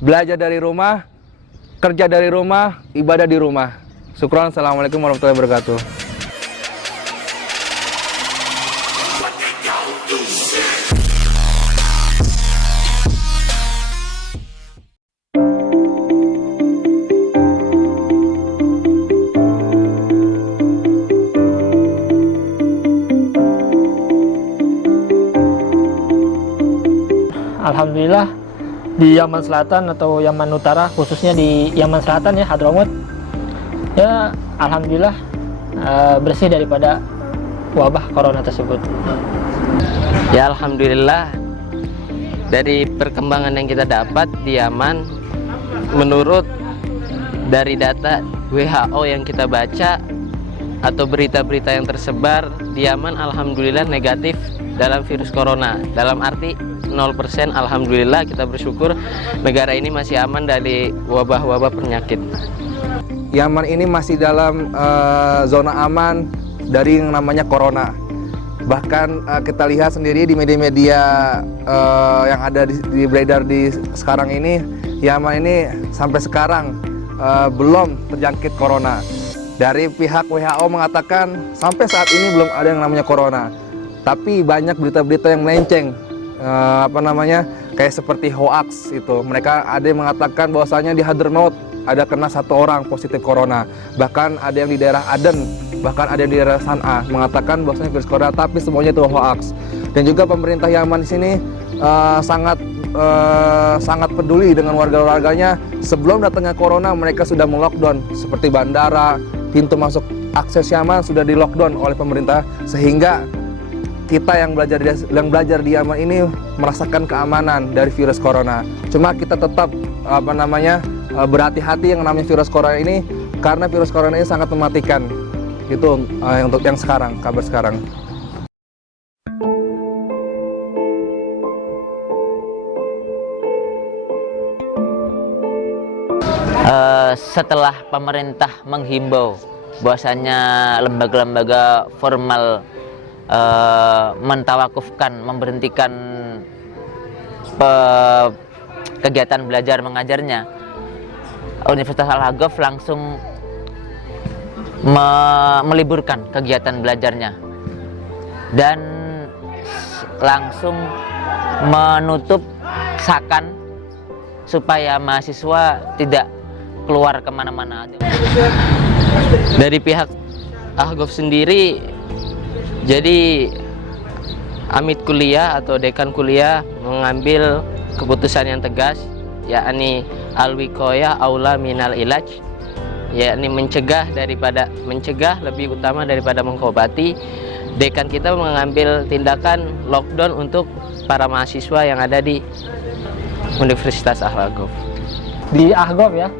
belajar dari rumah, kerja dari rumah, ibadah di rumah. Syukron. Assalamualaikum warahmatullahi wabarakatuh. Alhamdulillah di Yaman Selatan atau Yaman Utara, khususnya di Yaman Selatan ya, Hadramut, ya alhamdulillah bersih daripada wabah corona tersebut. Ya alhamdulillah, dari perkembangan yang kita dapat di Yaman, menurut dari data WHO yang kita baca atau berita-berita yang tersebar di Yaman, alhamdulillah negatif dalam virus corona. Dalam arti 0%, alhamdulillah kita bersyukur negara ini masih aman dari wabah-wabah penyakit. Yaman ini masih dalam zona aman dari yang namanya corona. Bahkan kita lihat sendiri di media-media yang ada di beredar di sekarang ini, Yaman ini sampai sekarang belum terjangkit corona. Dari pihak WHO mengatakan sampai saat ini belum ada yang namanya corona. Tapi banyak berita-berita yang melenceng, kayak seperti hoax itu. Mereka ada yang mengatakan bahwasanya di Hadramaut ada kena 1 orang positif corona. Bahkan ada yang di daerah Aden, bahkan ada yang di daerah San'a mengatakan bahwasanya virus corona, tapi semuanya itu hoax. Dan juga pemerintah Yaman di sini sangat peduli dengan warga-warganya. Sebelum datangnya corona, mereka sudah melockdown seperti bandara, pintu masuk akses Yaman sudah di lockdown oleh pemerintah, sehingga kita yang belajar di Yaman ini merasakan keamanan dari virus corona. Cuma kita tetap berhati-hati yang namanya virus corona ini, karena virus corona ini sangat mematikan. Itu untuk yang sekarang, kabar sekarang. Setelah pemerintah menghimbau bahwasanya lembaga-lembaga formal mentawakufkan, memberhentikan kegiatan belajar mengajarnya, Universitas Al-Ahqaf langsung meliburkan kegiatan belajarnya dan langsung menutup Sakan supaya mahasiswa tidak keluar kemana-mana. Dari pihak Ahqaf sendiri, jadi Amit kuliah atau dekan kuliah mengambil keputusan yang tegas, yakni al-wiqayah aula minal ilaj, yakni mencegah lebih utama daripada mengobati. Dekan kita mengambil tindakan lockdown untuk para mahasiswa yang ada di Universitas Al-Ahqaf. Di Ahqaf ya,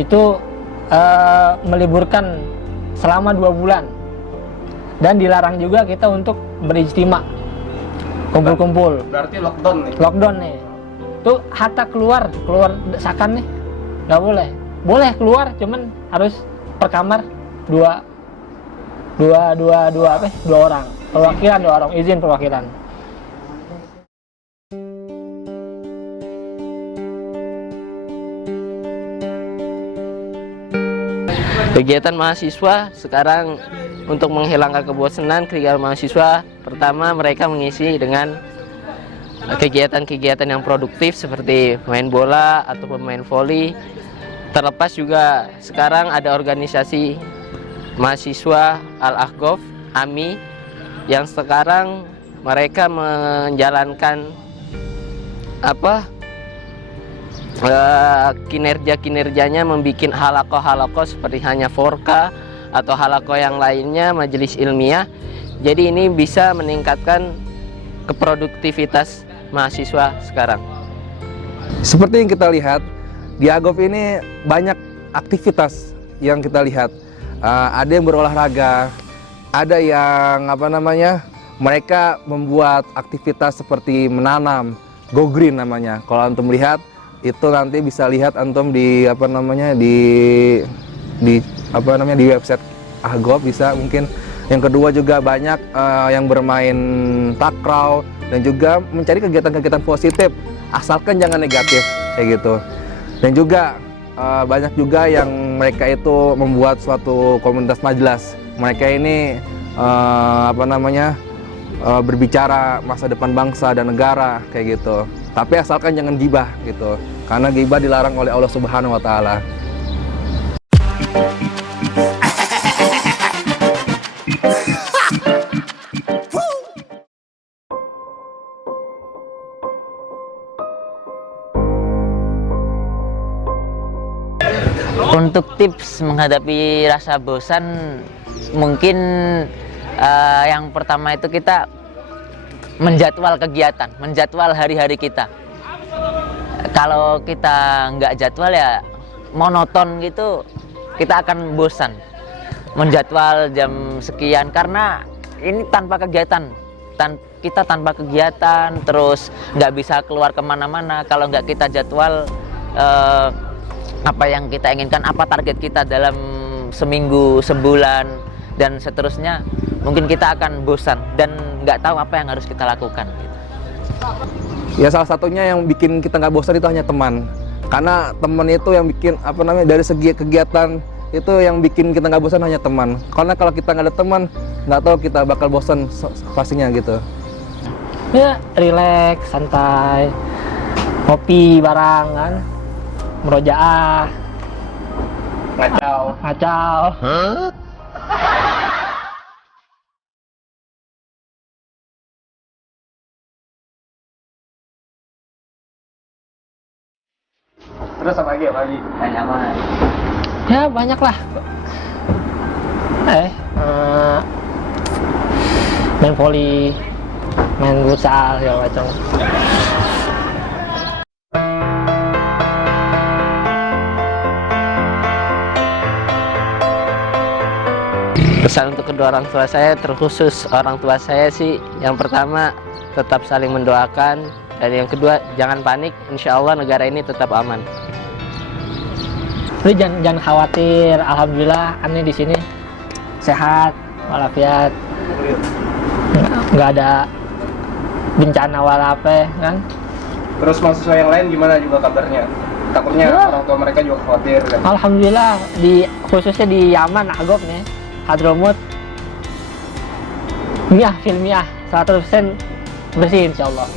itu meliburkan selama 2 bulan. Dan dilarang juga kita untuk berijtima, kumpul-kumpul. Berarti lockdown nih? Lockdown nih. Tuh hatta keluar Sakan nih, nggak boleh. Boleh keluar, cuman harus per kamar dua orang. Perwakilan 2 orang, izin perwakilan. Kegiatan mahasiswa sekarang, untuk menghilangkan kebosanan kegiatan mahasiswa, pertama mereka mengisi dengan kegiatan-kegiatan yang produktif seperti main bola atau pemain voli. Terlepas juga sekarang ada organisasi mahasiswa Al-Ahqaf, AMI, yang sekarang mereka menjalankan kinerjanya, membuat halakoh seperti hanya Forka atau halakoh yang lainnya, majelis ilmiah. Jadi ini bisa meningkatkan keproduktivitas mahasiswa sekarang. Seperti yang kita lihat di Ahqaf ini banyak aktivitas yang kita lihat. Ada yang berolahraga, ada yang mereka membuat aktivitas seperti menanam, go green namanya. Kalau antum lihat itu nanti bisa lihat antum di di website Ahqaf bisa mungkin. Yang kedua juga banyak yang bermain takraw dan juga mencari kegiatan-kegiatan positif, asalkan jangan negatif. kayak gitu. Dan juga banyak juga yang mereka itu membuat suatu komunitas majelis. Mereka ini berbicara masa depan bangsa dan negara kayak gitu. Tapi asalkan jangan gibah gitu, karena gibah dilarang oleh Allah Subhanahu wa Ta'ala. Untuk tips menghadapi rasa bosan, mungkin yang pertama itu kita menjadwal kegiatan, menjadwal hari-hari kita. Kalau kita nggak jadwal ya monoton gitu, kita akan bosan. Menjadwal jam sekian, karena ini tanpa kegiatan, kita tanpa kegiatan, terus nggak bisa keluar kemana-mana. Kalau nggak kita jadwal apa yang kita inginkan, apa target kita dalam seminggu, sebulan, dan seterusnya, mungkin kita akan bosan dan nggak tahu apa yang harus kita lakukan. Ya salah satunya yang bikin kita nggak bosan itu hanya teman, karena teman itu yang bikin dari segi kegiatan itu yang bikin kita nggak bosan hanya teman. Karena kalau kita nggak ada teman, nggak tahu kita bakal bosan pastinya gitu. Ya relax, santai, ngopi bareng kan, merojaah, ngacau. Terus apa lagi? Banyak banget. Ya banyak lah. Main volley, main futsal, segala macam. Pesan untuk kedua orang tua saya, terkhusus orang tua saya sih, yang pertama tetap saling mendoakan, dan yang kedua jangan panik, insya Allah negara ini tetap aman. Jadi jangan khawatir, alhamdulillah aneh di sini sehat walafiat, nggak ada bencana walape kan. Terus mahasiswa yang lain gimana juga kabarnya? Takutnya Ya, orang tua mereka juga khawatir kan? alhamdulillah khususnya di Yaman, Agop nih, Hadramut, filmiah 100% bersih insyaallah.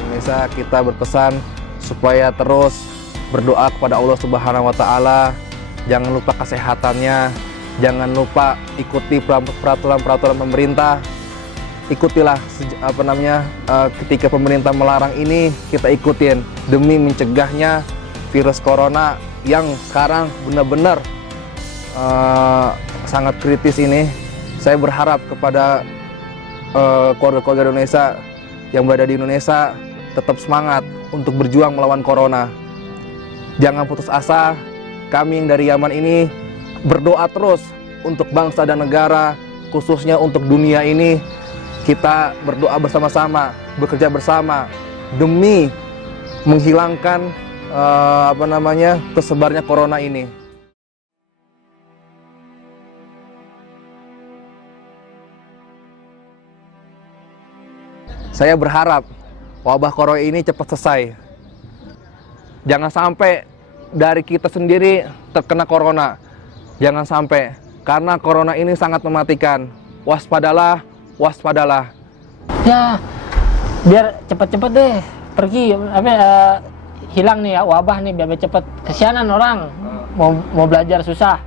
Indonesia, kita berpesan supaya terus berdoa kepada Allah Subhanahu wa Ta'ala. Jangan lupa kesehatannya, jangan lupa ikuti peraturan-peraturan pemerintah. Ikutilah ketika pemerintah melarang ini, kita ikutin demi mencegahnya virus corona yang sekarang benar-benar sangat kritis ini. Saya berharap kepada keluarga-keluarga Indonesia yang berada di Indonesia tetap semangat untuk berjuang melawan corona. Jangan putus asa. Kami yang dari Yaman ini berdoa terus untuk bangsa dan negara, khususnya untuk dunia ini. Kita berdoa bersama-sama, bekerja bersama demi menghilangkan tersebarnya corona ini. Saya berharap wabah corona ini cepat selesai. Jangan sampai dari kita sendiri terkena corona. Jangan sampai, karena corona ini sangat mematikan. Waspadalah, waspadalah. Ya biar cepet-cepet deh pergi, hilang nih ya wabah nih, biar cepet. Kesianan orang mau belajar susah,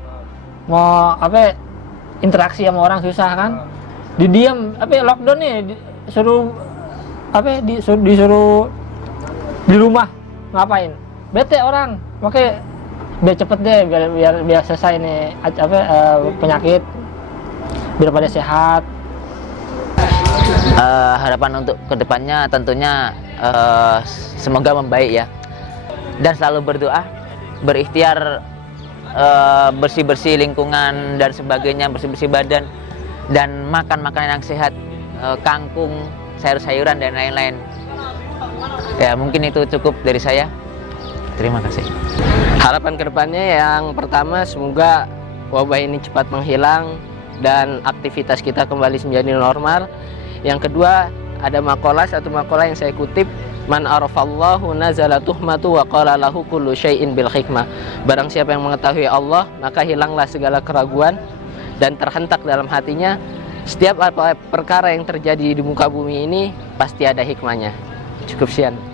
mau interaksi sama orang susah kan. Didiam lockdown nih, disuruh di rumah ngapain, bete orang. Makanya biar cepet deh, biar selesai nih penyakit, biar pada sehat. Harapan untuk kedepannya tentunya semoga membaik ya, dan selalu berdoa, berikhtiar, bersih-bersih lingkungan dan sebagainya, bersih-bersih badan, dan makan makanan yang sehat, kangkung, sayur-sayuran dan lain-lain. Ya mungkin itu cukup dari saya. Terima kasih. Harapan kedepannya yang pertama, semoga wabah ini cepat menghilang dan aktivitas kita kembali menjadi normal. Yang kedua, ada satu makalah yang saya kutip Man arafallahu nazala tuhmatu wa qala lahu kullu syai'in bil hikmah. Barang siapa yang mengetahui Allah, maka hilanglah segala keraguan dan terhentak dalam hatinya setiap apa perkara yang terjadi di muka bumi ini pasti ada hikmahnya. Cukup sekian.